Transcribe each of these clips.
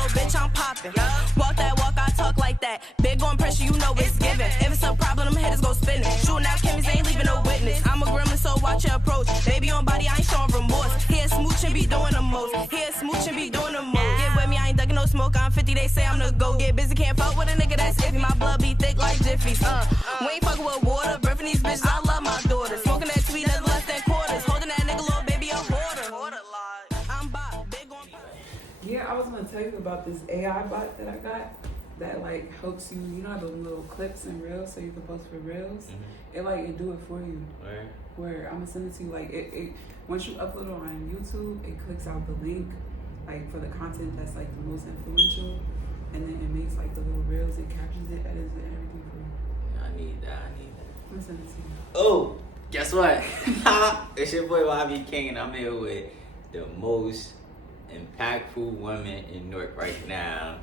little bitch, I'm popping. Walk that walk, I talk like that. Big on pressure, you know it's given. If it's a problem, them hitters go spinning. Shooting out Kimmy's ain't leaving no witness. I'm a gremlin, so watch your approach. Baby on body, I ain't showing remorse. Here smooch and be doing the most. Here smooch and be doing the most. Get with me, I ain't ducking no smoke. I'm 50, they say I'm the go. Get busy, can't fuck with a nigga that's iffy. My blood be thick like Jiffy's. We ain't fucking with water. Birthing these bitches, I love my daughter. Smoking that sweet, that's less than quarters. Holding that nigga, little baby, a hoarder. I'm Bob, big on. Yeah, I was gonna tell you about this AI bot that I got that like helps you. You know the little clips and reels, so you can post for reels. Mm-hmm. It do it for you. Right. Where I'm gonna send it to you. Like it once you upload it on YouTube, it clicks out the link like for the content that's like the most influential, and then it makes like the little reels. It captions it, edits it, everything for you. I need that. I'm gonna send it to you. Oh, guess what? It's your boy Bobby King, and I'm here with the most impactful woman in Newark right now,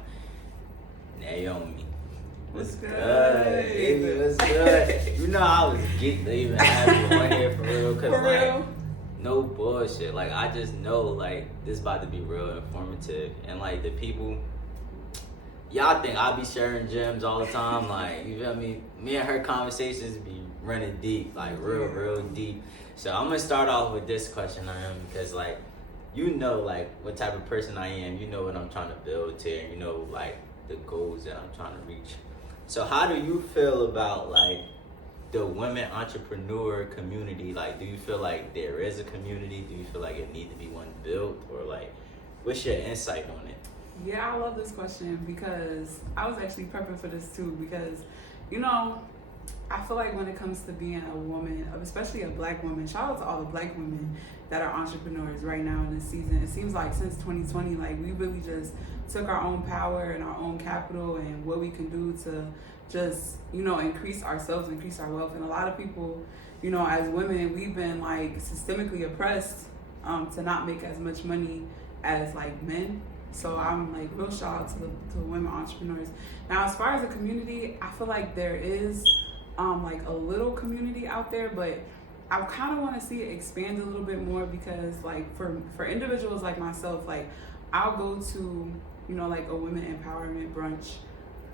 Naomi. What's good? Baby, what's good? You know I was geeked to even have you on here for real, cause for like real? No bullshit. Like I just know like this about to be real informative, and like the people. Y'all think I be sharing gems all the time, like you feel me? Me and her conversations be running deep, like real deep. So I'm gonna start off with this question, because like you know like what type of person I am, you know what I'm trying to build to, and you know like the goals that I'm trying to reach. So how do you feel about like the women entrepreneur community? Like do you feel like there is a community? Do you feel like it need to be one built, or like what's your insight on it? Yeah, I love this question because I was actually prepping for this too because, you know, I feel like when it comes to being a woman, especially a black woman, shout out to all the black women that are entrepreneurs right now in this season. It seems like since 2020, like we really just took our own power and our own capital and what we can do to just, you know, increase ourselves, increase our wealth. And a lot of people, you know, as women, we've been like systemically oppressed to not make as much money as like men. So I'm like real shout out to the women entrepreneurs. Now as far as the community, I feel like there is like a little community out there, but I kind of want to see it expand a little bit more because like for individuals like myself, like I'll go to, you know, like a women empowerment brunch,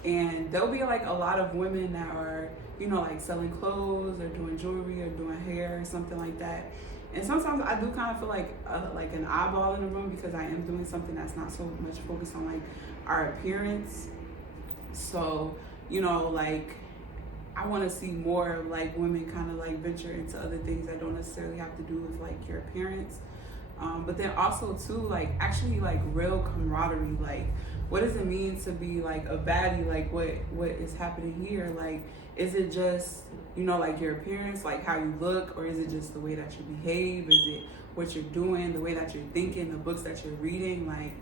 and there'll be like a lot of women that are, you know, like selling clothes or doing jewelry or doing hair or something like that. And sometimes I do kind of feel like an eyeball in the room because I am doing something that's not so much focused on like our appearance. So, you know, like I want to see more like women kind of like venture into other things that don't necessarily have to do with like your appearance. But then also too, like actually like real camaraderie. Like what does it mean to be like a baddie? Like what is happening here? Like is it just, you know, like your appearance, like how you look, or is it just the way that you behave? Is it what you're doing, the way that you're thinking, the books that you're reading? Like,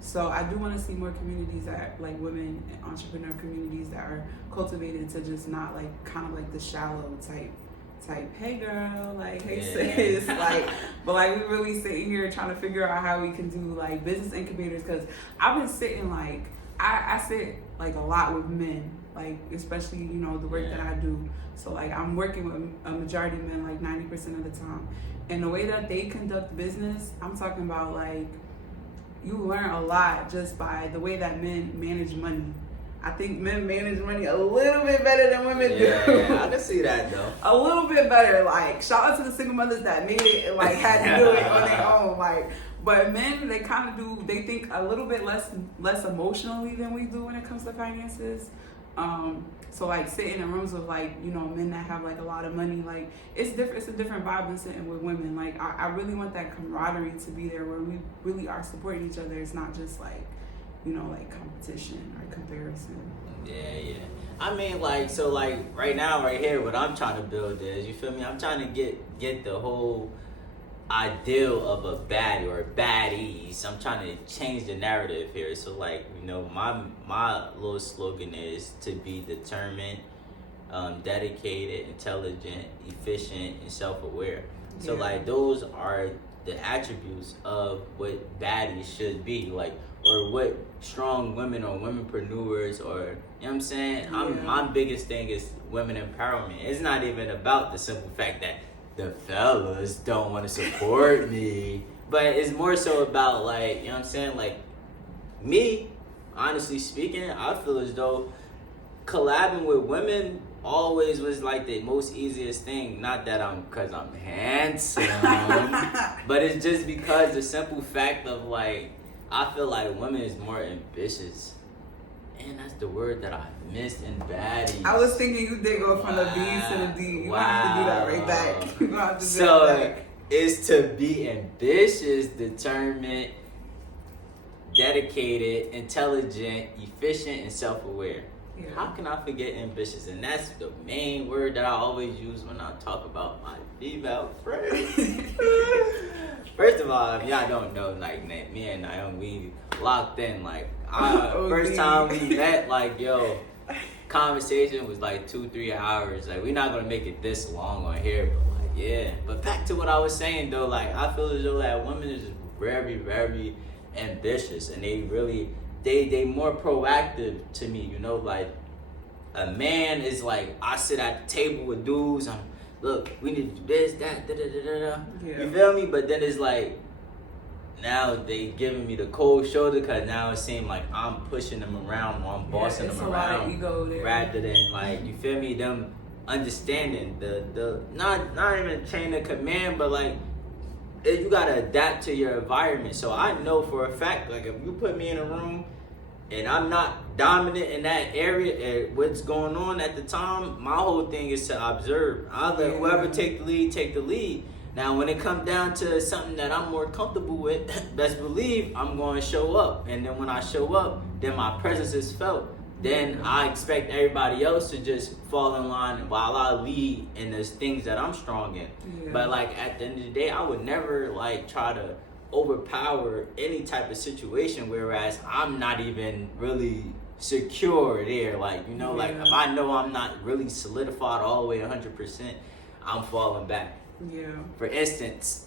so I do want to see more communities that like women entrepreneur communities that are cultivated to just not like kind of like the shallow type, hey girl, like hey sis, like, but like we really sitting here trying to figure out how we can do like business incubators, because I've been sitting like I sit like a lot with men, like especially, you know, the work that I do. So like I'm working with a majority of men like 90% of the time, and the way that they conduct business, I'm talking about like you learn a lot just by the way that men manage money. I think men manage money a little bit better than women do. Yeah, I can see that though. A little bit better. Like shout out to the single mothers that made it and like had to do it on their own. Like, but men, they kind of do. They think a little bit less emotionally than we do when it comes to finances. So like sitting in rooms with like, you know, men that have like a lot of money, like it's different. It's a different vibe than sitting with women. Like I really want that camaraderie to be there where we really are supporting each other. It's not just like, you know, like competition or comparison. Yeah. I mean, like, so like right now, right here, what I'm trying to build is, you feel me? I'm trying to get the whole ideal of a baddie or baddies. I'm trying to change the narrative here. So like, you know, my little slogan is to be determined, dedicated, intelligent, efficient, and self-aware. So like those are the attributes of what baddies should be, like, or what strong women or womenpreneurs, or, you know what I'm saying? My biggest thing is women empowerment. It's not even about the simple fact that the fellas don't want to support me, but it's more so about like, you know what I'm saying? Like me, honestly speaking, I feel as though collabing with women always was like the most easiest thing. Not that cause I'm handsome, but it's just because the simple fact of like, I feel like women is more ambitious. And that's the word that I missed in Baddies. I was thinking you did go from the B's to the D. You have to do that right back. You have to do so that back. It's to be ambitious, determined, dedicated, intelligent, efficient, and self-aware. Yeah. How can I forget ambitious? And that's the main word that I always use when I talk about my female friends. First of all, if y'all don't know, like, me and Naomi, we locked in. Like, first time we met, like, yo, conversation was like 2-3 hours. Like, we're not gonna make it this long on here, but like, yeah. But back to what I was saying though, like, I feel as though that women is very, very ambitious, and they really, they more proactive to me, you know. Like, a man is like, I sit at the table with dudes, look, we need to do this, that, da da da da da. Yeah. You feel me? But then it's like, now they giving me the cold shoulder, because now it seems like I'm pushing them around, or I'm bossing them around. It's a lot of ego there. Rather than, like, you feel me, them understanding the not even chain of command, but like, you gotta adapt to your environment. So I know for a fact, like, if you put me in a room and I'm not dominant in that area and what's going on at the time, my whole thing is to observe. I'll let whoever take the lead. Now, when it comes down to something that I'm more comfortable with, best believe I'm going to show up. And then when I show up, then my presence is felt. Then I expect everybody else to just fall in line while I lead in those things that I'm strong in. Yeah. But like, at the end of the day, I would never like try to overpower any type of situation, whereas I'm not even really secure there. Like, you know, like, if I know I'm not really solidified all the way 100%, I'm falling back. Yeah. For instance,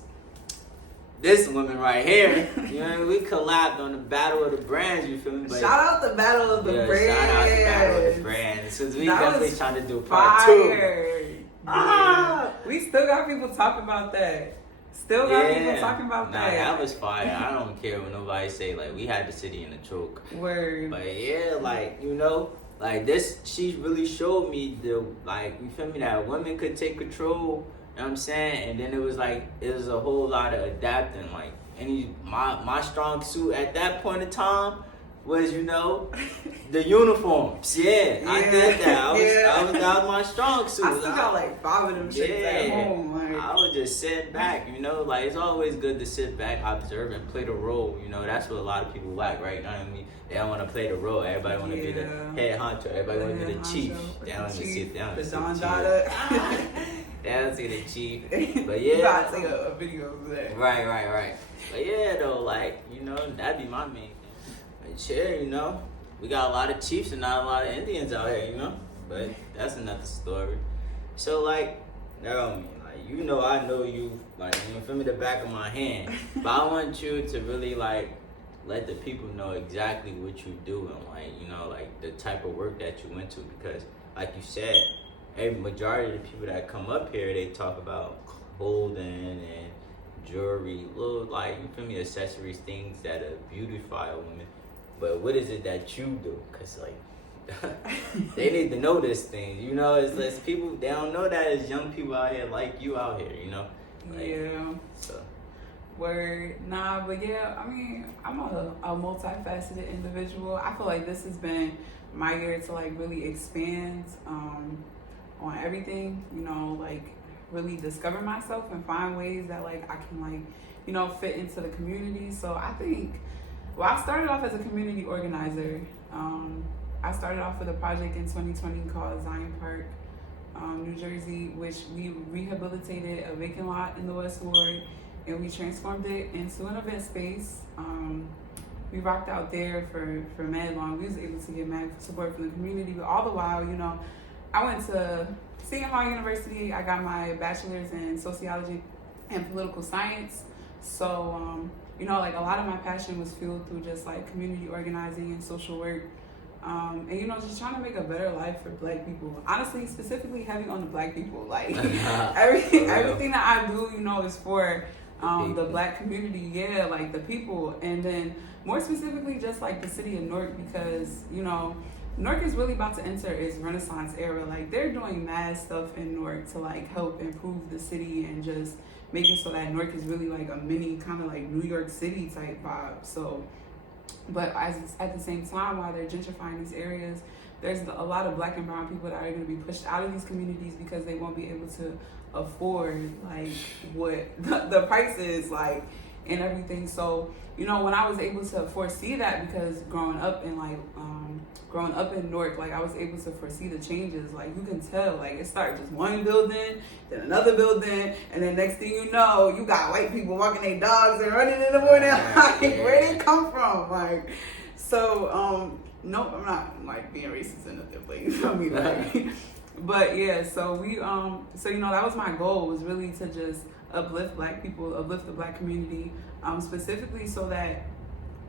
this woman right here, you know, we collabed on the Battle of the Brands, you feel me? But shout out the Battle of the Brands. Shout out the Battle of the Brands. Because we that definitely trying to do part 2. We still got people talking about that. Still got people talking about that. That was fire. I don't care when nobody say, like, we had the city in a choke. Word. But yeah, like, you know, like, this, she really showed me the, like, you feel me, that women could take control. You know what I'm saying? And then it was like, it was a whole lot of adapting. Like, my strong suit at that point in time was, you know, the uniforms. Yeah, I did that. That was my strong suit. I still got like 5 of them shits at home. Like, I would just sit back, you know, like, it's always good to sit back, observe, and play the role. You know, that's what a lot of people lack, right? You know what I mean? They don't want to play the role. Everybody want to be the head honcho. Everybody want to be the chief. They don't want to see the They don't see the chief. But yeah. You gotta take a video of that. Right. But yeah, though, like, you know, that'd be my main thing. But yeah, you know, we got a lot of chiefs and not a lot of Indians out here, you know? But that's another story. So, like, Naomi, like, you know, I know you, like, you feel me, the back of my hand. But I want you to really, like, let the people know exactly what you do and, like, you know, like, the type of work that you went to. Because, like you said, every majority of the people that come up here, they talk about clothing and jewelry, little, like, you feel me, accessories, things that beautify a woman. But what is it that you do? Because, like, they need to know this thing. You know, it's people, they don't know that it's young people out here like you out here, you know? Like, yeah. So. Word. Nah, but yeah, I mean, I'm a multifaceted individual. I feel like this has been my year to, like, really expand on everything, you know, like, really discover myself and find ways that, like, I can, like, you know, fit into the community. So I think, well, I started off as a community organizer. I started off with a project in 2020 called Zion Park, New Jersey, which we rehabilitated a vacant lot in the West Ward, and we transformed it into an event space. We rocked out there for mad long. We was able to get mad support from the community, but all the while, you know, I went to Seton Hall University. I got my bachelor's in sociology and political science. So, you know, like, a lot of my passion was fueled through just, like, community organizing and social work. And, you know, just trying to make a better life for Black people. Honestly, specifically heavy on the Black people. Like, everything that I do, you know, is for the black community, yeah, like the people, and then more specifically just like the city of Newark, because you know Newark is really about to enter its Renaissance era. Like they're doing mad stuff in Newark to like help improve the city and just make it so that Newark is really like a mini kind of like New York City type vibe. So, but at the same time, while they're gentrifying these areas, there's a lot of black and brown people that are going to be pushed out of these communities because they won't be able to afford like what the price is like and everything. So, you know, when I was able to foresee that, because growing up in Newark, like I was able to foresee the changes. Like you can tell, like it started just one building, then another building, and then next thing you know, you got white people walking their dogs and running in the morning. Like where did it come from? Like, so nope, I'm not like being racist in nothing, please. I mean, like, but yeah, so we so you know that was my goal, was really to just uplift black people, uplift the black community, specifically so that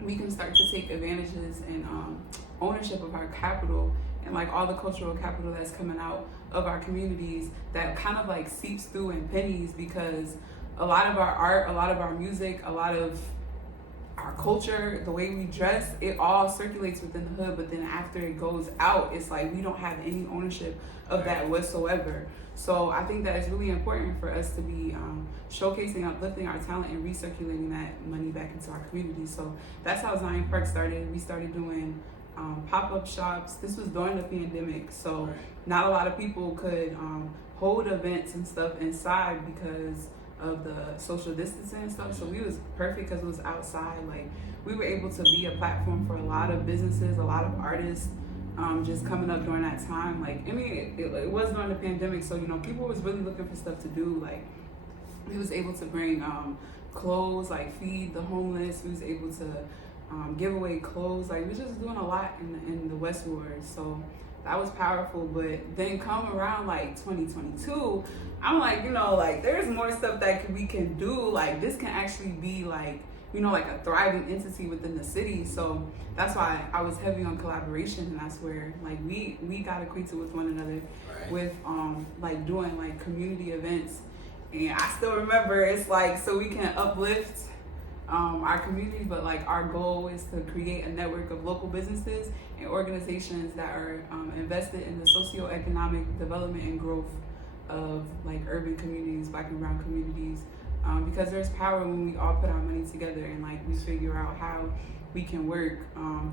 we can start to take advantages and ownership of our capital and like all the cultural capital that's coming out of our communities that kind of like seeps through in pennies, because a lot of our art, a lot of our music, a lot of our culture, the way we dress, it all circulates within the hood, but then after it goes out, it's like we don't have any ownership of that whatsoever. So I think that it's really important for us to be showcasing, uplifting our talent and recirculating that money back into our community. So that's how Zion Park started. We started doing pop-up shops. This was during the pandemic, so not a lot of people could hold events and stuff inside because of the social distancing and stuff. So we was perfect because it was outside. Like we were able to be a platform for a lot of businesses, a lot of artists just coming up during that time. Like I mean, it was during the pandemic, so you know people was really looking for stuff to do. Like we was able to bring clothes, like feed the homeless. We was able to give away clothes. Like we was just doing a lot in the West Ward. So that was powerful. But then come around like 2022, I'm like, you know, like there's more stuff that we can do. Like this can actually be like, you know, like a thriving entity within the city. So that's why I was heavy on collaboration, and that's where like we got acquainted with one another with like doing like community events. And I still remember, it's like so we can uplift our community, but like our goal is to create a network of local businesses and organizations that are invested in the socioeconomic development and growth of like urban communities, black and brown communities, because there's power when we all put our money together and like we figure out how we can work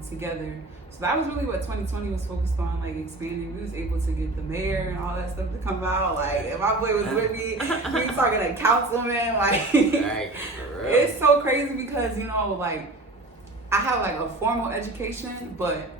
together. So that was really what 2020 was focused on, like expanding. We was able to get the mayor and all that stuff to come out. Like if my boy was with me, we was talking to councilmen. Like it's so crazy because, you know, like I have like a formal education, but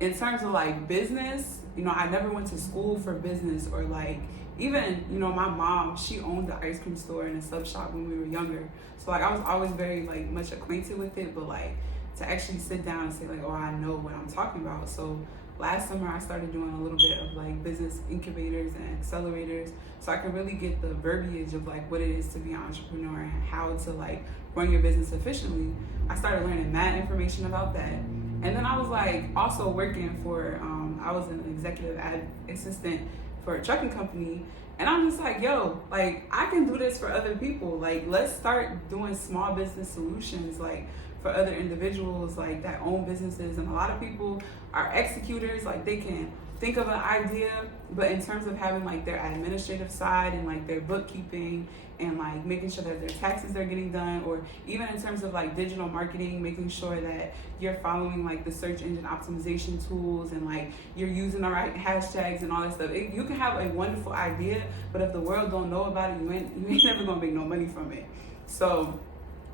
in terms of like business, you know, I never went to school for business, or like even, you know, my mom, she owned the ice cream store and a sub shop when we were younger. So like I was always very like much acquainted with it, but like to actually sit down and say like, oh, I know what I'm talking about. So last summer I started doing a little bit of like business incubators and accelerators, so I can really get the verbiage of like what it is to be an entrepreneur and how to like run your business efficiently. I started learning mad information about that. And then I was like also working for, I was an executive ad assistant for a trucking company. And I'm just like, yo, like I can do this for other people. Like let's start doing small business solutions like for other individuals like that own businesses. And a lot of people are executors, like they can think of an idea, but in terms of having like their administrative side and like their bookkeeping and like making sure that their taxes are getting done, or even in terms of like digital marketing, making sure that you're following like the search engine optimization tools and like you're using the right hashtags and all that stuff. You can have a wonderful idea, but if the world don't know about it, you ain't never gonna make no money from it. So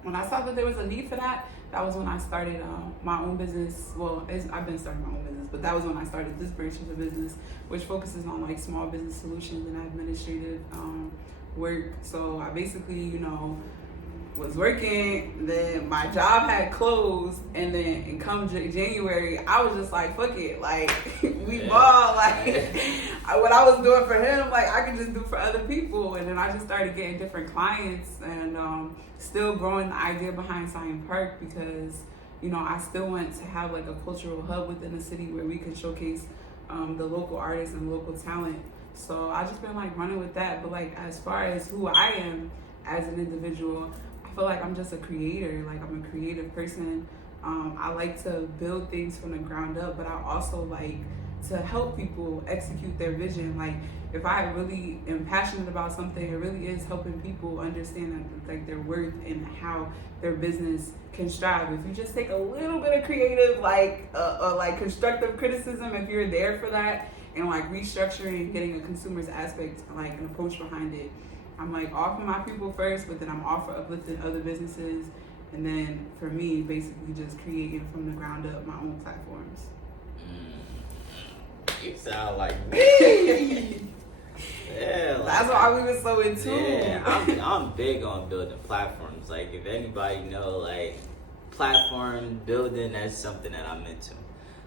when I saw that there was a need for that, that was when I started my own business. Well, I've been starting my own business, but that was when I started this branch of the business, which focuses on like small business solutions and administrative work. So I basically, you know, was working, then my job had closed, and then come January, I was just like, fuck it, like we ball, like what I was doing for him, like I could just do for other people. And then I just started getting different clients and still growing the idea behind Zion Park, because, you know, I still want to have like a cultural hub within the city where we can showcase the local artists and local talent. So I just been like running with that. But like as far as who I am as an individual, I feel feel like I'm just a creator. Like, I'm a creative person. I like to build things from the ground up, but I also like to help people execute their vision. Like, if I really am passionate about something, it really is helping people understand that, like, their worth and how their business can strive. If you just take a little bit of creative, like constructive criticism, if you're there for that, and like restructuring, getting a consumer's aspect, like an approach behind it, I'm like all for my people first, but then I'm all for uplifting other businesses, and then for me, basically just creating from the ground up my own platforms. You sound like me. Yeah, like, that's why we were so in tune. Yeah, I'm big on building platforms. Like, if anybody know, like, platform building, that's something that I'm into.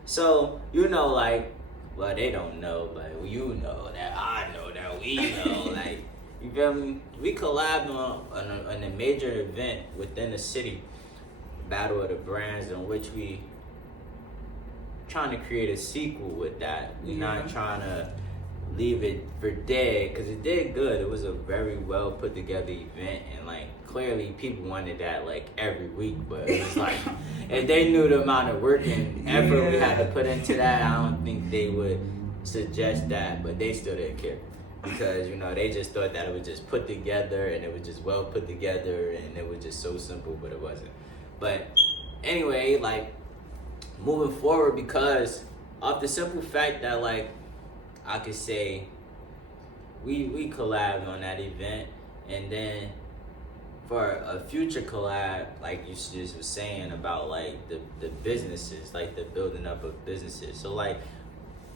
So, you know, like, well, they don't know, but you know that I know that we know. Like, you feel me? We collabed on a major event within the city, Battle of the Brands, in which we trying to create a sequel with that. We're not trying to leave it for dead, because it did good. It was a very well put together event, and like clearly people wanted that like every week, but it was like if they knew the amount of work and effort we had to put into that, I don't think they would suggest that, but they still didn't care, because you know they just thought that it was just put together and it was just well put together and it was just so simple, but it wasn't. But anyway, like moving forward, because of the simple fact that like I could say we collabed on that event, and then for a future collab, like you just was saying about like the businesses, like the building up of businesses. So like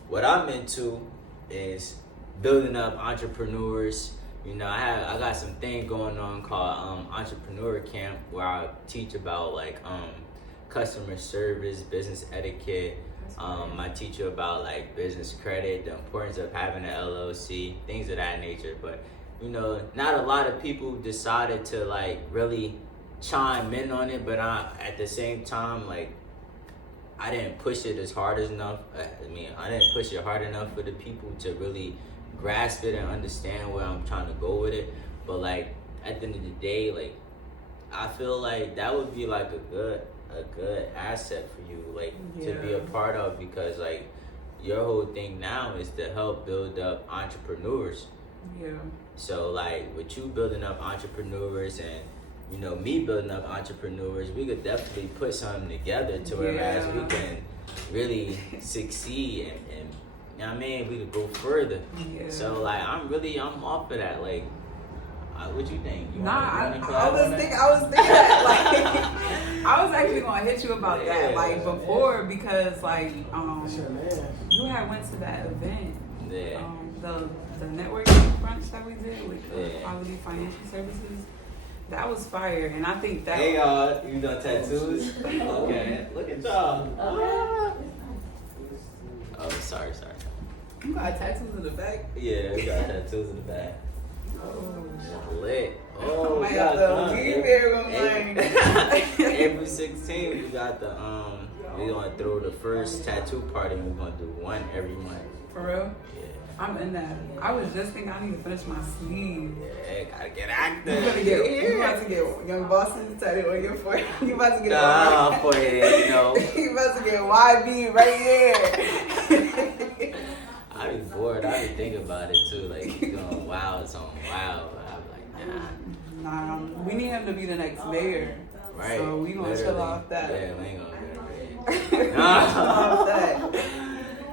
what I'm into is building up entrepreneurs. You know, I got some thing going on called Entrepreneur Camp, where I teach about like customer service, business etiquette. I teach you about like business credit, the importance of having an LLC, things of that nature. But you know, not a lot of people decided to like really chime in on it. But at the same time, like I didn't push it as hard as enough. I didn't push it hard enough for the people to really grasp it and understand where I'm trying to go with it. But like at the end of the day, like I feel like that would be like a good asset for you, like to be a part of, because like your whole thing now is to help build up entrepreneurs. So like with you building up entrepreneurs and you know me building up entrepreneurs, we could definitely put something together to whereas we can really succeed and you know what I mean, we could go further. So like I'm off of that. Like what you think? I was thinking that, like I was actually gonna hit you about that like before, because like you had went to that event, the networking brunch that we did with Quality Financial Services. That was fire, and I think that. Hey y'all, you done tattoos? Okay, look at y'all. Oh, sorry. You got tattoos in the back? Yeah, we got tattoos in the back. Oh, lit. Oh, we got April 16th, we got the we're gonna throw the first tattoo party, and we're gonna do one every month. For real? Yeah. I'm in that. I was just thinking I need to finish my sleeve. Yeah, gotta get active. You about to get Young Boston tattooed on your forehead. You about to get forehead, you know. You about to get YB right here. I be bored. I be thinking about it too, like going wild on wild. I'm like, nah, we need him to be the next mayor. Right. So we gonna chill off that. Yeah, we ain't gonna get it.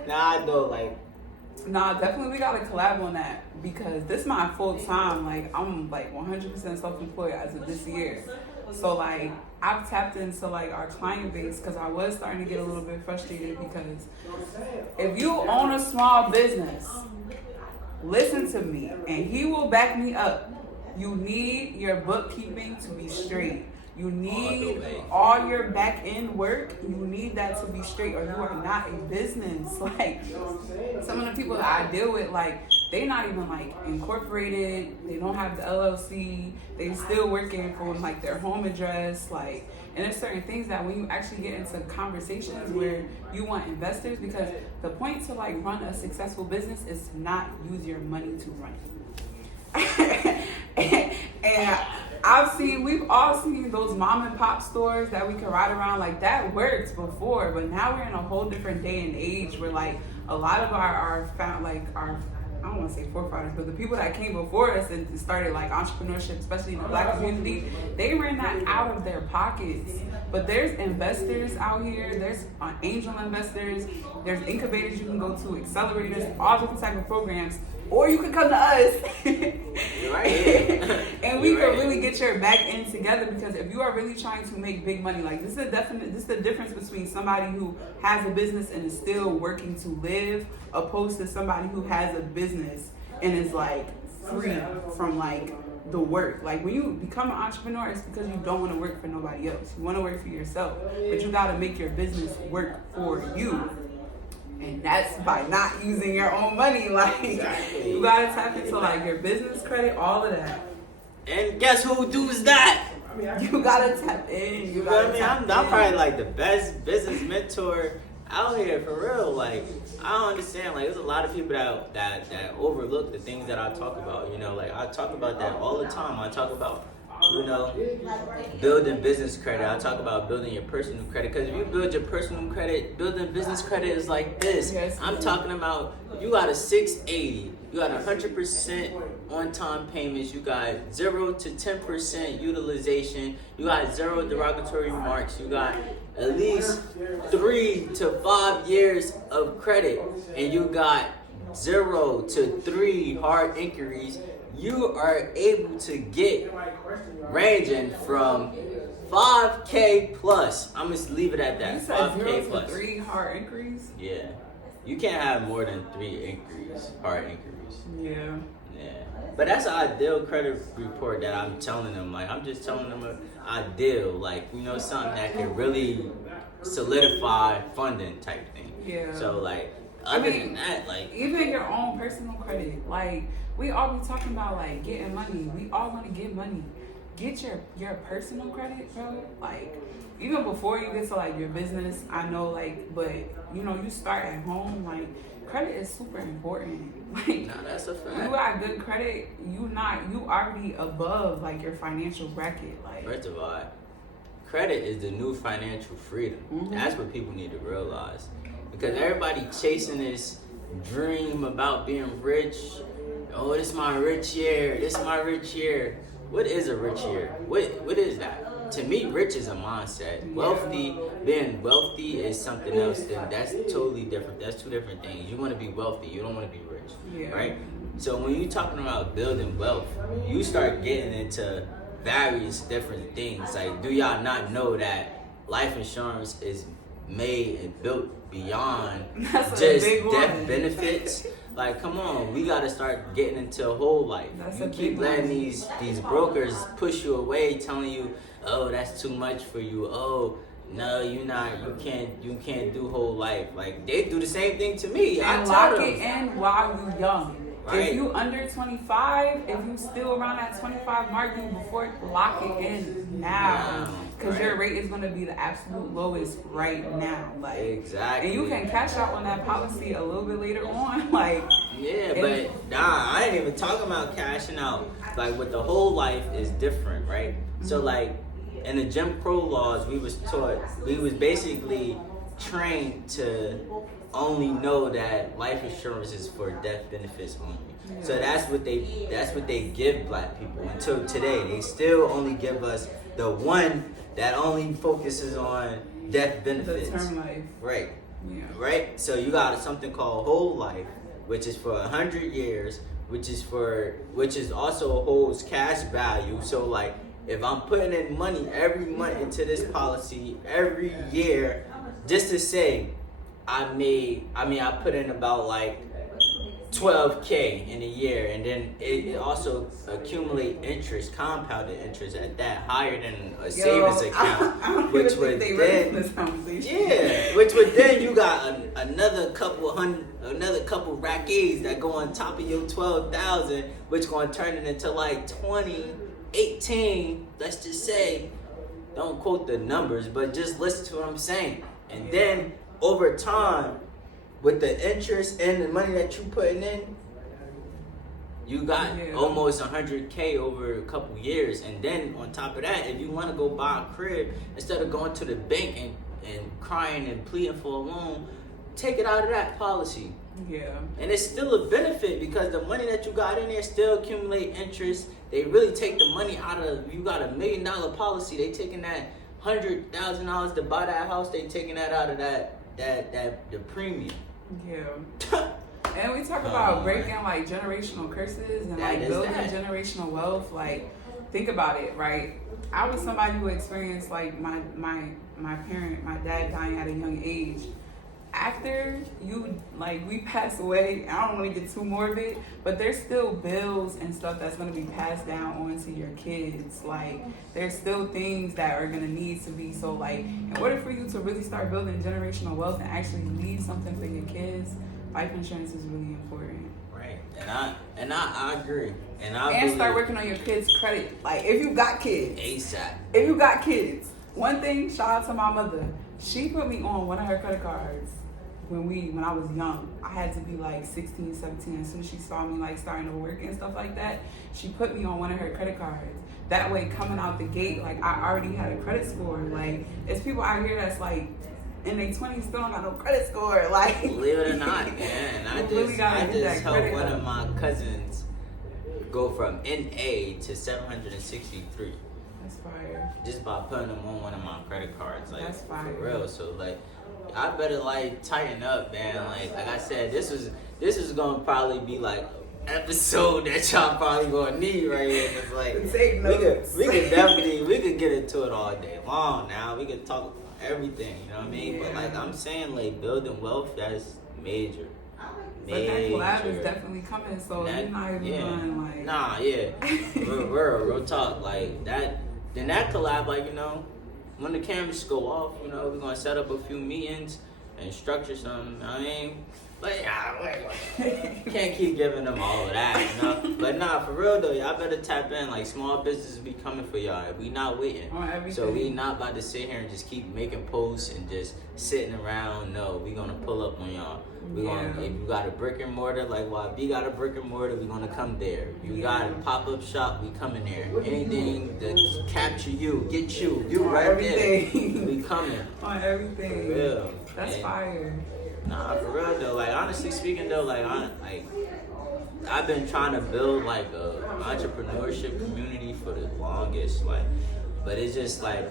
Nah, though, like. Nah, definitely we gotta collab on that, because this is my full time. Like I'm like 100% self-employed as of this year. So like I've tapped into like our client base, because I was starting to get a little bit frustrated, because if you own a small business, listen to me and he will back me up. You need your bookkeeping to be straight. You need all your back end work. You need that to be straight, or you are not a business. Like some of the people that I deal with, like they not even like incorporated. They don't have the LLC. They still working from like their home address. Like, and there's certain things that when you actually get into conversations where you want investors, because the point to like run a successful business is to not use your money to run it. and we've all seen those mom and pop stores that we can ride around. Like, that worked before, but now we're in a whole different day and age where, like, a lot of our I don't want to say forefathers, but the people that came before us and started like entrepreneurship, especially in the Black community, they ran that out of their pockets. But there's investors out here, there's angel investors, there's incubators you can go to, accelerators, all different type of programs, or you can come to us. Right. And we can really get your back end together, because if you are really trying to make big money, like this is the difference between somebody who has a business and is still working to live, opposed to somebody who has a business and is like free from like the work. Like, when you become an entrepreneur, it's because you don't want to work for nobody else. You want to work for yourself, but you got to make your business work for you. And that's by not using your own money. Like, exactly. You gotta tap into like your business credit, all of that. And guess who does that? You gotta tap in. You know what I mean? I'm probably like the best business mentor out here, for real. Like, I don't understand. Like, there's a lot of people that overlook the things that I talk about. You know, like I talk about that all the time. I talk about, you know, building business credit. I talk about building your personal credit, because if you build your personal credit, building business credit is like this. Yes, I'm talking about, you got a 680, you got 100% on-time payments, you got 0 to 10% utilization, you got 0 derogatory remarks, you got at least 3 to 5 years of credit, and you got 0 to 3 hard inquiries. You are able to get ranging from 5K plus. I'm just leave it at that. You said 5K 0 plus. to 3 hard inquiries? Yeah. You can't have more than 3 inquiries, hard inquiries. Yeah. Yeah. But that's an ideal credit report that I'm telling them. Like, I'm just telling them an ideal, like, you know, something that can really solidify funding type thing. Yeah. So, like, other than that, like, even your own personal credit, like, we all be talking about like getting money. We all want to get money. Get your personal credit, bro. Like, even before you get to like your business, I know, like, but you know, you start at home. Like, credit is super important. Like, nah, that's a fact. You got good credit, you already above like your financial bracket. Like, first of all, credit is the new financial freedom. Mm-hmm. That's what people need to realize, because everybody chasing this dream about being rich. Oh, this is my rich year. This is my rich year. What is a rich year? What is that? To me, rich is a mindset. Being wealthy is something else. Then that's totally different. That's two different things. You want to be wealthy. You don't want to be rich, right? So when you're talking about building wealth, you start getting into various different things. Like, do y'all not know that life insurance is made and built beyond just death benefits? Like, come on, we gotta start getting into whole life. You keep letting these brokers push you away, telling you, oh, that's too much for you. Oh, no, you can't do whole life. Like, they do the same thing to me. And lock it in while you're young. Right. If you under 25, if you still around that 25 mark, you before, lock it in now. Because your rate is going to be the absolute lowest right now. Like, exactly. And you can cash out on that policy a little bit later on. Like, yeah, but I ain't even talking about cashing out. Like, with the whole life is different, right? Mm-hmm. So, like, in the Jim Crow laws, we was basically trained to only know that life insurance is for death benefits only. Yeah. So that's what they give black people until today. They still only give us the one that only focuses on death benefits. The term life. Right. Yeah. Right? So you got something called whole life, which is for 100 years, which is also holds cash value. So, like, if I'm putting in money every month into this policy every year, just to say I put in about like $12K in a year, and then it also accumulate interest, compounded interest at that, higher than a savings account, which would then you got another couple rackies that go on top of your 12,000, which gonna turn it into like 18. Let's just say, don't quote the numbers, but just listen to what I'm saying, and then over time, with the interest and the money that you putting in, You got almost 100K over a couple years, and then on top of that, if you want to go buy a crib, instead of going to the bank and crying and pleading for a loan, take it out of that policy. Yeah. And it's still a benefit because the money that you got in there still accumulate interest. They really take the money out of, you got $1 million policy, they taking that $100,000 to buy that house, they taking that out of the premium. Yeah. And we talk about breaking like generational curses and like building generational wealth. Like, think about it, right? I was somebody who experienced like my dad dying at a young age. After we pass away, I don't want to get too morbid, but there's still bills and stuff that's going to be passed down on to your kids. Like, there's still things that are going to need to be, so like, in order for you to really start building generational wealth and actually leave something for your kids, life insurance is really important. Right. And I agree. And start working on your kids' credit. Like, if you got kids. ASAP. If you got kids. One thing, shout out to my mother. She put me on one of her credit cards when I was young. I had to be like 16, 17. As soon as she saw me like starting to work and stuff like that, she put me on one of her credit cards. That way, coming out the gate, like, I already had a credit score. Like, it's people out here that's like in their 20s still don't got no credit score. Like, believe it or not, man. I just helped one of my cousins go from NA to 763. That's fire. Just by putting them on one of my credit cards. Like, that's fire. For real. So like, I better like tighten up, man. Like I said, this is gonna probably be like an episode that y'all probably gonna need right here. Cause like we could get into it all day long. Now we could talk everything. You know what I mean? But like I'm saying, like building wealth, that's major. But that collab is definitely coming. So you're not even going like. Nah, yeah. real talk like that. Then that collab, like, you know, when the cameras go off, you know, we're gonna set up a few meetings and structure something. I mean, but can't keep giving them all of that, you know. But nah, for real though, y'all better tap in. Like, small businesses be coming for y'all. We not waiting. So we not about to sit here and just keep making posts and just sitting around. No, we gonna pull up on y'all. We gonna, if you got a brick and mortar, like YB got a brick and mortar, we gonna come there. You got a pop-up shop, we coming there. Anything to capture you, get you right everything. There. We coming. On everything. For real. That's fire. Nah, for real though. Like, honestly speaking though, I've been trying to build like a entrepreneurship community for the longest. Like, but it's just like,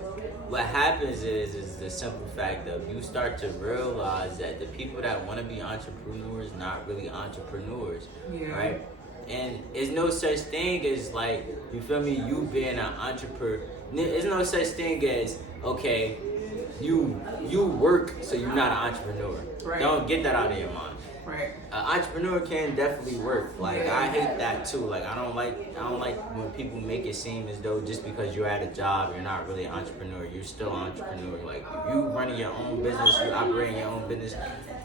what happens is the simple fact of you start to realize that the people that want to be entrepreneurs not really entrepreneurs, right? And there's no such thing as like, you feel me, you being an entrepreneur. There's no such thing as, okay, you work so you're not an entrepreneur. Right. Don't get that out of your mind. Right. An entrepreneur can definitely work. Like, I hate that too. Like, I don't like when people make it seem as though just because you're at a job, you're not really an entrepreneur. You're still an entrepreneur. Like, if you running your own business, you operating your own business,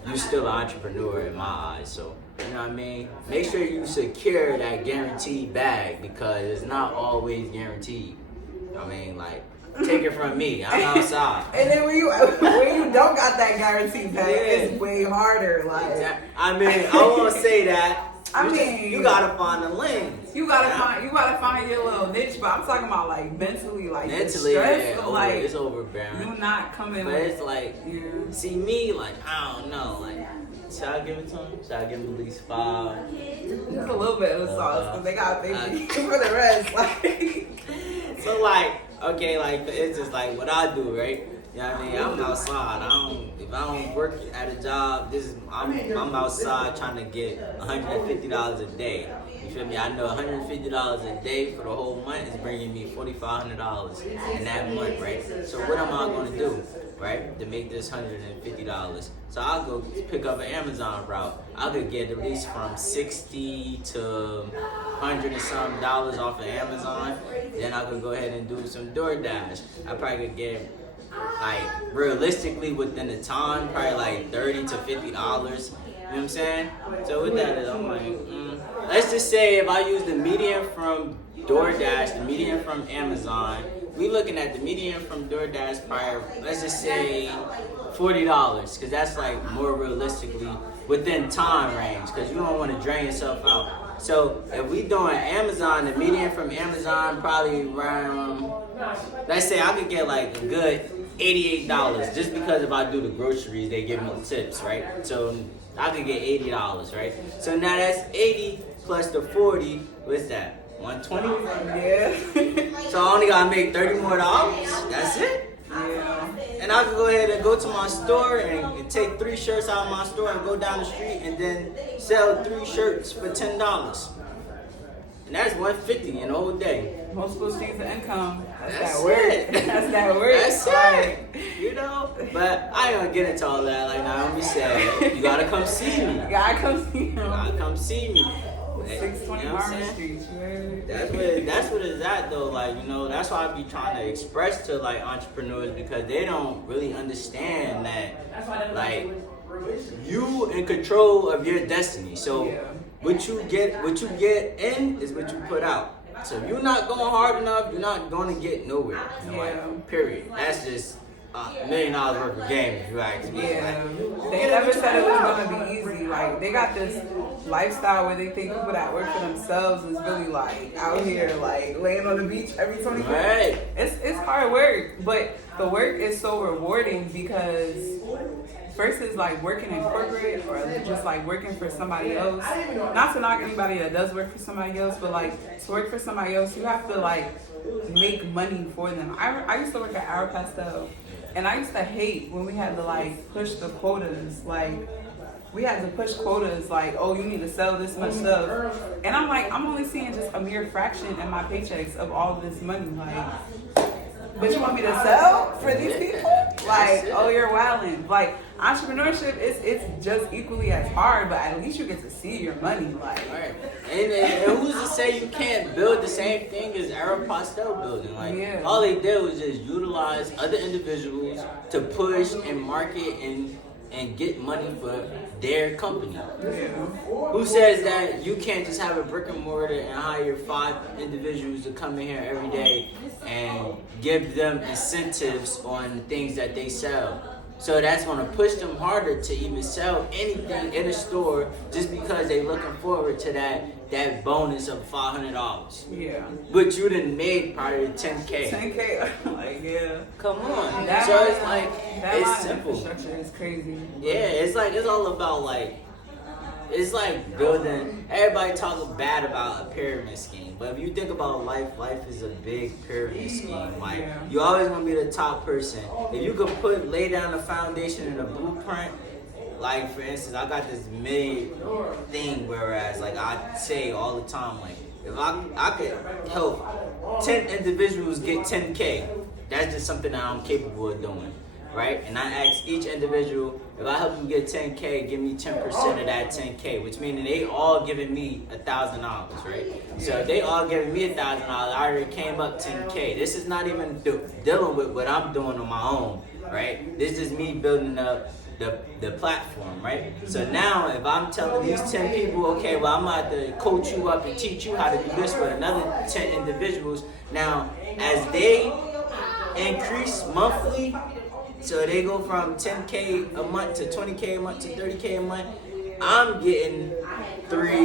you're still an entrepreneur in my eyes. So, you know what I mean? Make sure you secure that guaranteed bag because it's not always guaranteed. I mean, like, take it from me. I'm outside. And then when you don't got that guarantee back, it's way harder. Like, I mean, I won't say that. You gotta find the lane. You gotta find your little niche. But I'm talking about like mentally, the stress of, like, it's overbearing. You not coming. But it's like, see me, like, I don't know, like, should I give it to him? Should I give him at least 5? Just a little bit of the sauce because they got baby for the rest. Like, so like. Okay, like, it's just like what I do, right? You know what I mean? I'm outside. If I don't work at a job, I'm outside trying to get $150 a day. You feel me? I know $150 a day for the whole month is bringing me $4,500 in that month, right? So what am I going to do, right, to make this $150? So I'll go pick up an Amazon route. I could get at least from $60 to $100 and some dollars off of Amazon. Then I could go ahead and do some DoorDash. I probably could get, like, realistically within the time, probably like $30 to $50. You know what I'm saying? So with that, I'm like, let's just say if I use the median from DoorDash, the median from Amazon. We looking at the median from DoorDash prior, let's just say $40, because that's like more realistically within time range, because you don't want to drain yourself out. So if we doing Amazon, the median from Amazon probably around, let's say I could get like a good $88, just because if I do the groceries, they give me tips, right? So I could get $80, right? So now that's 80 plus the 40, what's that? 120? Yeah. So I only gotta make $30 more. That's it? Yeah. And I could go ahead and go to my store and take 3 shirts out of my store and go down the street and then sell 3 shirts for $10. And that's $150 in a whole day. Multiple streams of income. That's that That's work. it. That's that work. That's it. You know? But I ain't gonna get into all that. Like Naomi said, you gotta come see me. You gotta come see him. You gotta come see me. 620 You know what I'm Marvin saying? Street. That's what it's at though. Like, you know, that's why I be trying to express to like entrepreneurs, because they don't really understand that like you in control of your destiny. So what you get in is what you put out. So if you're not going hard enough, you're not going to get nowhere. You know, like, period. That's just $1 million worth of game, if you ask me. Yeah, Like, they never said it was gonna be easy. Like, they got this lifestyle where they think people that work for themselves is really like out here like laying on the beach every 24 hours. Right. It's hard work, but the work is so rewarding because first is like working in corporate or just like working for somebody else. Not to knock anybody that does work for somebody else, but like to work for somebody else, you have to like make money for them. I used to work at Aeropastel. And I used to hate when we had to like push the quotas. Like we had to push quotas like, oh, you need to sell this much stuff. And I'm like, I'm only seeing just a mere fraction in my paychecks of all of this money. Like, but you want me to sell for these people? Like, oh, you're wilding. Like, entrepreneurship it's just equally as hard, but at least you get to see your money. Like, right. And who's to say you can't build the same thing as Aeropastel building? Like, all they did was just utilize other individuals to push and market and get money for their company. Who says that you can't just have a brick and mortar and hire 5 individuals to come in here every day and give them incentives on the things that they sell? So that's going to push them harder to even sell anything in a store just because they're looking forward to that bonus of $500. Yeah. But you done made probably $10K. 10K. Like, yeah. Come on. That So it's like, that it's simple. Infrastructure is crazy. Yeah, it's all about like, it's like building. Everybody talks bad about a pyramid scheme, but if you think about life is a big pyramid scheme. Like, you always want to be the top person. If you could lay down the foundation and a blueprint, like for instance, I got this mid thing, whereas like I say all the time, like if I could help 10 individuals get 10K, that's just something that I'm capable of doing. Right? And I ask each individual, if I help them get 10K, give me 10% of that 10K, which means they all giving me $1,000, right? So if they all giving me $1,000, I already came up 10K. This is not even dealing with what I'm doing on my own, right? This is me building up the platform, right? So now if I'm telling these 10 people, okay, well I'm about to coach you up and teach you how to do this with another 10 individuals. Now, as they increase monthly, so they go from 10K a month to 20K a month to 30K a month, I'm getting 3,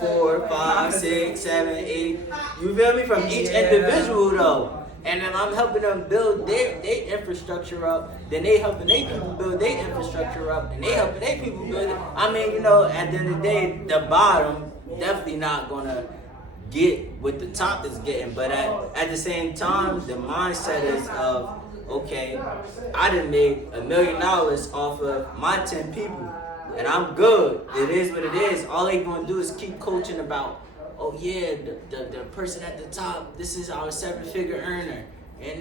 4, 5, 6, 7, 8. You feel me? From each individual though. And then I'm helping them build their infrastructure up. Then they helping their people build their infrastructure up. And they helping their people build it. I mean, you know, at the end of the day, the bottom definitely not gonna get what the top is getting. But at the same time, the mindset is of, okay, I done made $1 million off of my 10 people, and I'm good. It is what it is. All they gonna do is keep coaching about, oh yeah, the person at the top, this is our 7-figure earner, and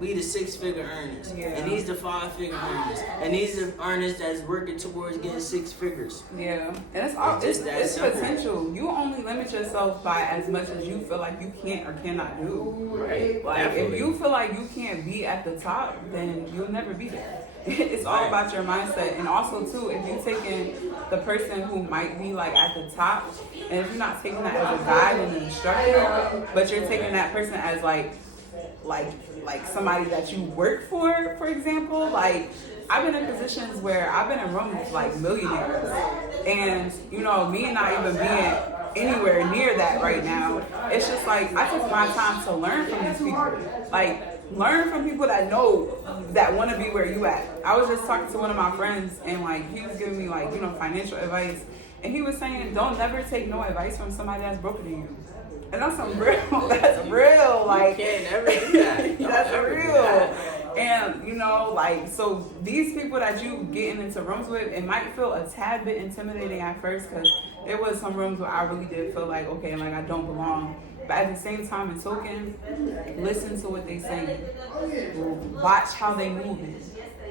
we the 6-figure earners, and these the 5-figure earners, and these are earners that's working towards getting 6 figures. Yeah, and it's potential. You only limit yourself by as much as you feel like you can't or cannot do. Right. Like Definitely. if you feel like you can't be at the top, then you'll never be there. It's all about your mindset. And also too, if you're taking the person who might be like at the top, and if you're not taking that as a guide and an instructor, but you're taking that person as like somebody that you work for example, like I've been in positions where I've been in rooms with like millionaires, and you know, me not even being anywhere near that right now, it's just like I took my time to learn from these people, like learn from people that know, that want to be where you at. I was just talking to one of my friends, and like he was giving me like, you know, financial advice, and he was saying don't never take no advice from somebody that's broker than you. And that's some real, that's real, like, you can't ever do that. that's real. And, you know, like, so these people that you getting into rooms with, it might feel a tad bit intimidating at first, because there was some rooms where I really did feel like, okay, like I don't belong. But at the same time and token, listen to what they say. Watch how they moving.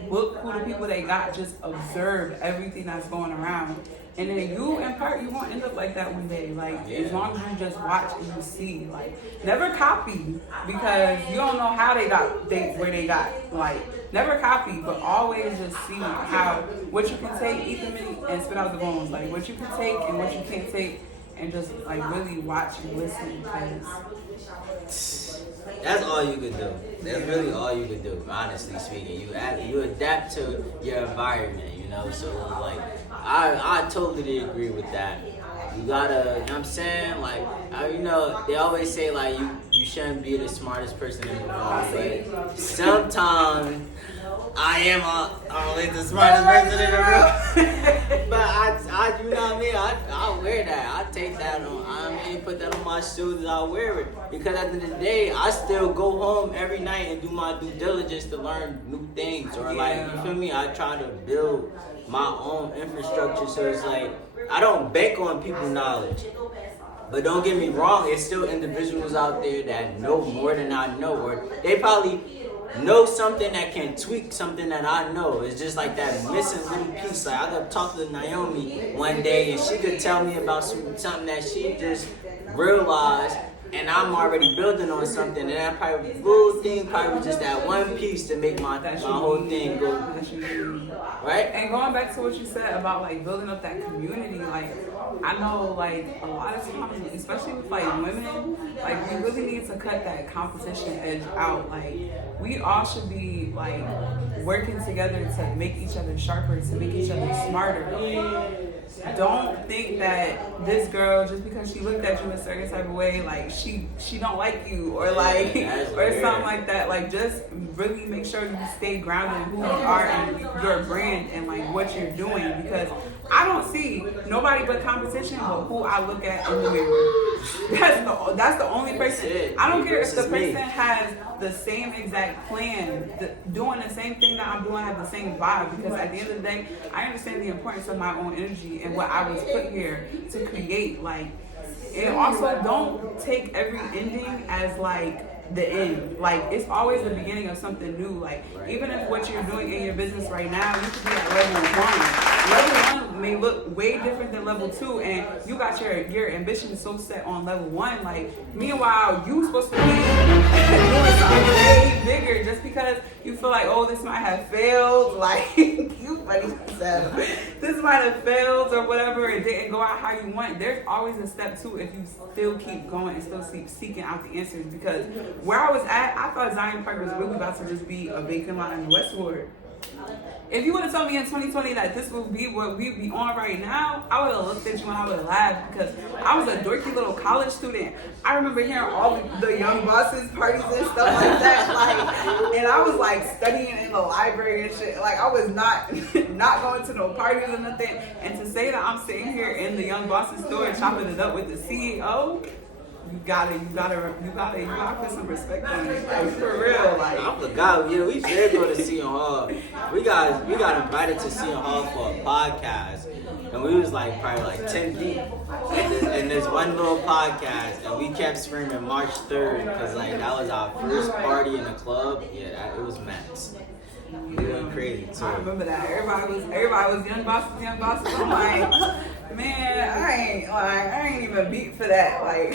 Look who the people they got. Just observe everything that's going around. And then you, in part, you won't end up like that one day. Like, as long as you just watch and you see. Like, never copy, because you don't know how where they got. Like, never copy, but always just see what you can take, eat the meat, and spit out the bones. Like, what you can take and what you can't take, and just, like, really watch and listen, because that's all you could do. That's really all you could do, honestly speaking. You adapt to your environment, you know? So, like, I totally agree with that. You gotta, you know what I'm saying? Like, you know, they always say, like, you shouldn't be the smartest person in the room, but sometimes I am only the smartest person in the room. But I, you know what I mean? I wear that. I take that on. I mean, put that on my shoulders. I wear it, because at the end of the day, I still go home every night and do my due diligence to learn new things. Or like, you feel me? I try to build my own infrastructure. So it's like I don't bank on people's knowledge. But don't get me wrong, it's still individuals out there that know more than I know, or they probably know something that can tweak something that I know. It's just like that missing little piece. Like I could talk to Naomi one day and she could tell me about something that she just realized, and I'm already building on something, and that probably little thing probably was just that one piece to make my whole thing go. Right? And going back to what you said about like building up that community, like I know like a lot of times, especially with like women, like we really need to cut that competition edge out. Like we all should be like working together to make each other sharper, to make each other smarter. Don't think that this girl, just because she looked at you a certain type of way, like she don't like you, or like or something like that. Like just really make sure you stay grounded in who you are and your brand and like what you're doing, because I don't see nobody but competition but who I look at in the mirror. That's the only person. I don't care if the person has the same exact plan, doing the same thing that I'm doing, have the same vibe, because at the end of the day, I understand the importance of my own energy and what I was put here to create. Like, and also don't take every ending as like the end. Like it's always the beginning of something new. Like even if what you're doing in your business right now, you could be at level 1. Level 1 may look way different than level 2, and you got your ambition so set on level 1. Like meanwhile, you supposed to be doing something way bigger, just because you feel like, oh, this might have failed. Like you funny yourself. This might have failed or whatever. It didn't go out how you want. There's always a step 2 if you still keep going and still keep seeking out the answers, because where I was at, I thought Zion Park was really about to just be a vacant lot in Westwood. If you would have told me in 2020 that this would be what we'd be on right now, I would have looked at you and I would have laughed, because I was a dorky little college student. I remember hearing all the young bosses parties and stuff like that. Like, and I was like studying in the library and shit. Like I was not going to no parties or nothing. And to say that I'm sitting here in the young bosses store chopping it up with the CEO, you gotta put some respect on it. Like for real, like I forgot, yeah, we should go to Seton Hall. We got invited to Seton Hall for a podcast, and we was like probably like 10 deep in this one little podcast, and we kept screaming March 3rd because like that was our first party in the club. Yeah, it was max. We went crazy too. I remember that. Everybody was young bosses. I'm like, man, I ain't even beat for that. Like,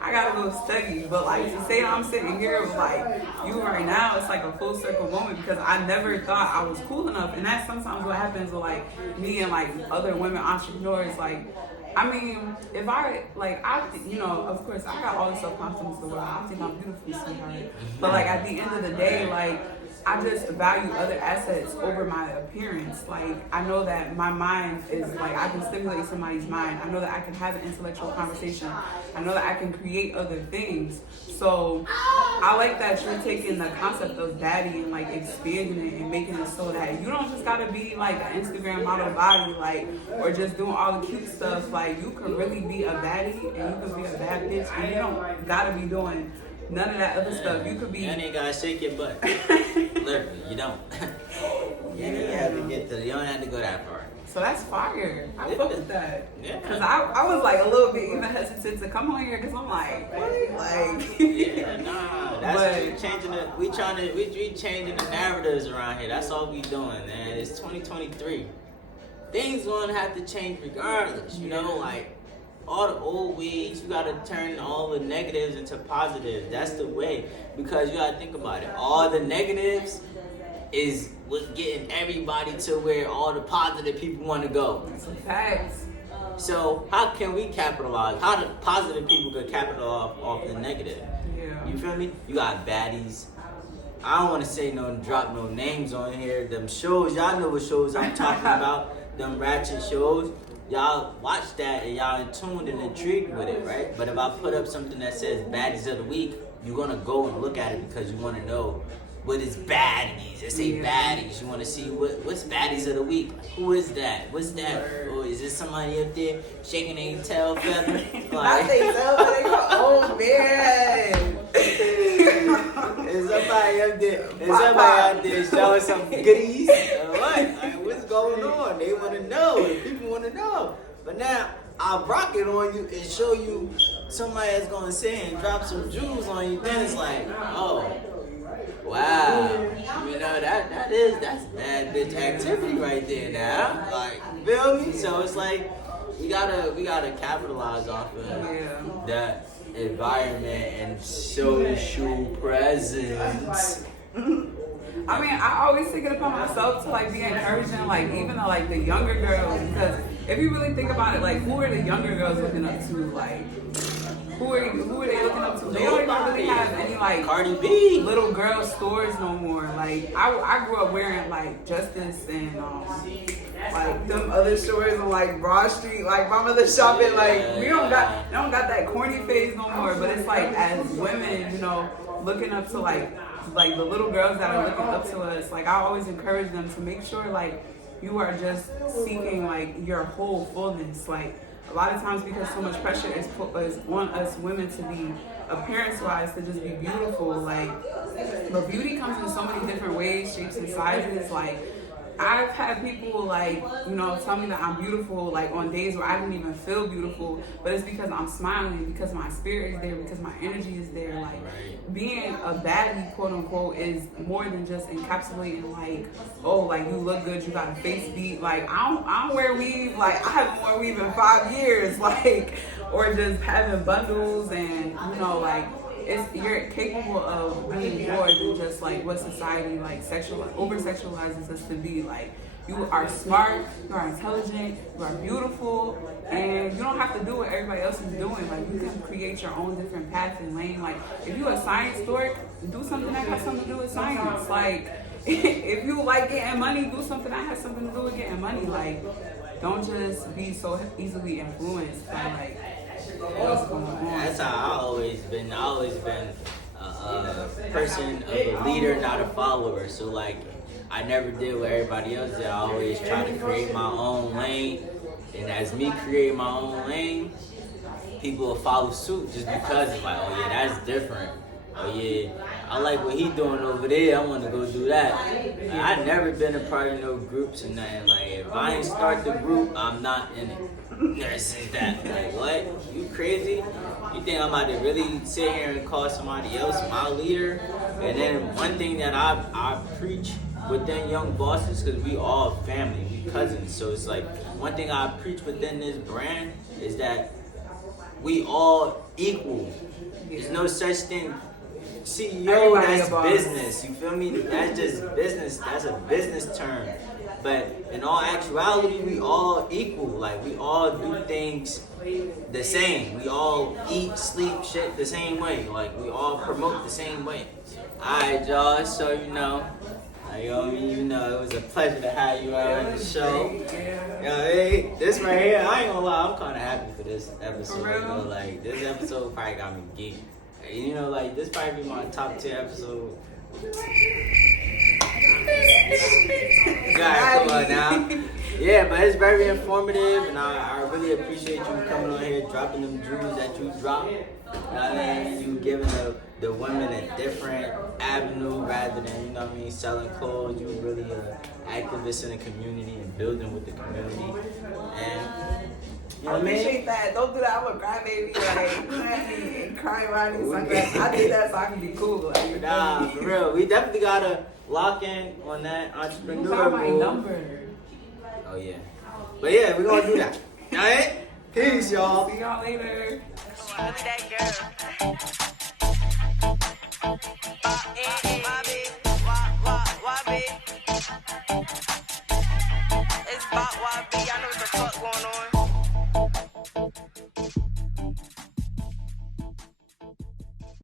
I gotta go study. But like to say that I'm sitting here with like you right now, it's like a full circle moment because I never thought I was cool enough. And that's sometimes what happens with like me and like other women entrepreneurs. Like, I mean, if I, like, you know, of course, I got all the self-confidence in the world. I think I'm beautiful, sweetheart. But, like, at the end of the day, like, I just value other assets over my appearance. Like, I know that my mind is, like, I can stimulate somebody's mind. I know that I can have an intellectual conversation. I know that I can create other things. So, I like that you're taking the concept of baddie and, like, expanding it and making it so that you don't just gotta be, like, an Instagram model body, like, or just doing all the cute stuff. Like, you could really be a baddie and you could be a bad bitch and you don't gotta be doing none of that other stuff. You could be. You ain't gotta shake your butt. Literally, you don't. You don't have to go that far. So that's fire. I fuck with that. Yeah. Cause I was like a little bit even hesitant to come on here because I'm like, what? Like. Yeah, nah. That's we changing the. We changing the narratives around here. That's all we doing, man. It's 2023. Things gonna have to change regardless. You know, like. All the old ways, you gotta turn all the negatives into positives. That's the way. Because you gotta think about it. All the negatives is what's getting everybody to where all the positive people wanna go. That's a fact. So how can we capitalize? How the positive people could capitalize off the negative? Yeah. You feel me? You got baddies. I don't wanna say drop no names on here. Them shows, y'all know what shows I'm talking about. Them ratchet shows. Y'all watch that and y'all in tune and intrigued with it, right? But if I put up something that says baddies of the week, you're gonna go and look at it because you wanna know what is baddies. It say baddies. You wanna see what's baddies of the week. Like, who is that? What's that? Oh, is this somebody up there shaking their tail feather? Like, I think so, but they go, oh man. Is somebody up there? Is somebody out there showing some goodies? What? Like, what's going on? They want to know. People want to know. But now I'll rock it on you and show you somebody that's gonna say and drop some jewels on you. Then it's like, oh, wow. You know that's bad bitch activity right there. Now, like, feel me? So it's like we gotta capitalize off of that environment and social presence. I mean, I always take it upon myself to like be encouraging, like even though like the younger girls, because if you really think about it, like who are the younger girls looking up to? Like who are they looking up to? They don't even really have any like Cardi B little girl stores no more. Like I grew up wearing like Justice and like them other stores on like Broad Street. Like my mother shopping. Like they don't got that corny phase no more. But it's like as women, you know, looking up to like the little girls that are looking up to us. Like I always encourage them to make sure like you are just seeking like your whole fullness. Like a lot of times because so much pressure is on us women to be appearance-wise to just be beautiful. Like, but beauty comes in so many different ways, shapes, and sizes. Like, I've had people like, you know, tell me that I'm beautiful like on days where I didn't even feel beautiful, but it's because I'm smiling, because my spirit is there, because my energy is there. Like being a baddie, quote unquote, is more than just encapsulating like, oh, like you look good, you got a face beat. Like I don't wear weave. Like I haven't worn weave in 5 years. Like or just having bundles and you know like. You're capable of being more than just like what society like over sexualizes us to be. Like you are smart, you are intelligent, you are beautiful, and you don't have to do what everybody else is doing. Like you can create your own different path and lane. Like if you're a science dork, do something that has something to do with science. Like if you like getting money, do something that has something to do with getting money. Like don't just be so easily influenced by like what's going on. That's how I always been. I always been a person of a leader, not a follower. So like, I never did what everybody else did. I always try to create my own lane, and as me create my own lane, people will follow suit just because it's like, oh yeah, that's different. Oh yeah, I like what he doing over there. I want to go do that. Like, I never been a part of no groups or nothing. Like if I ain't start the group, I'm not in it. Never said that. Like what? You crazy? You think I'm about to really sit here and call somebody else my leader? And then one thing that I preach within Young Bosses, because we all family, we cousins. So it's like one thing I preach within this brand is that we all equal. There's no such thing. CEO, Everybody that's a boss. business. You feel me? That's just business. That's a business term. But in all actuality, we all equal. Like, we all do things the same. We all eat, sleep, shit the same way. Like, we all promote the same way. Alright, y'all. So, Naomi, it was a pleasure to have you out on the show. Hey, this right here, I ain't gonna lie, I'm kind of happy for this episode. For real? Like, this episode probably got me geeked. Like, this probably be my top 10 episode. God, come on now. Yeah, but it's very informative, and I really appreciate you coming on here, dropping them jewels that you drop. You know what I mean? You giving the women a different avenue rather than, selling clothes. You really an activist in the community and building with the community. And I appreciate that. Don't do that. I'm a crybaby, and cry about it. I did that so I can be cool. Like, nah, for real. We definitely gotta lock in on that entrepreneur. You got my number. Oh yeah. But yeah, we're gonna do that. Alright? Peace, y'all. See y'all later. That girl.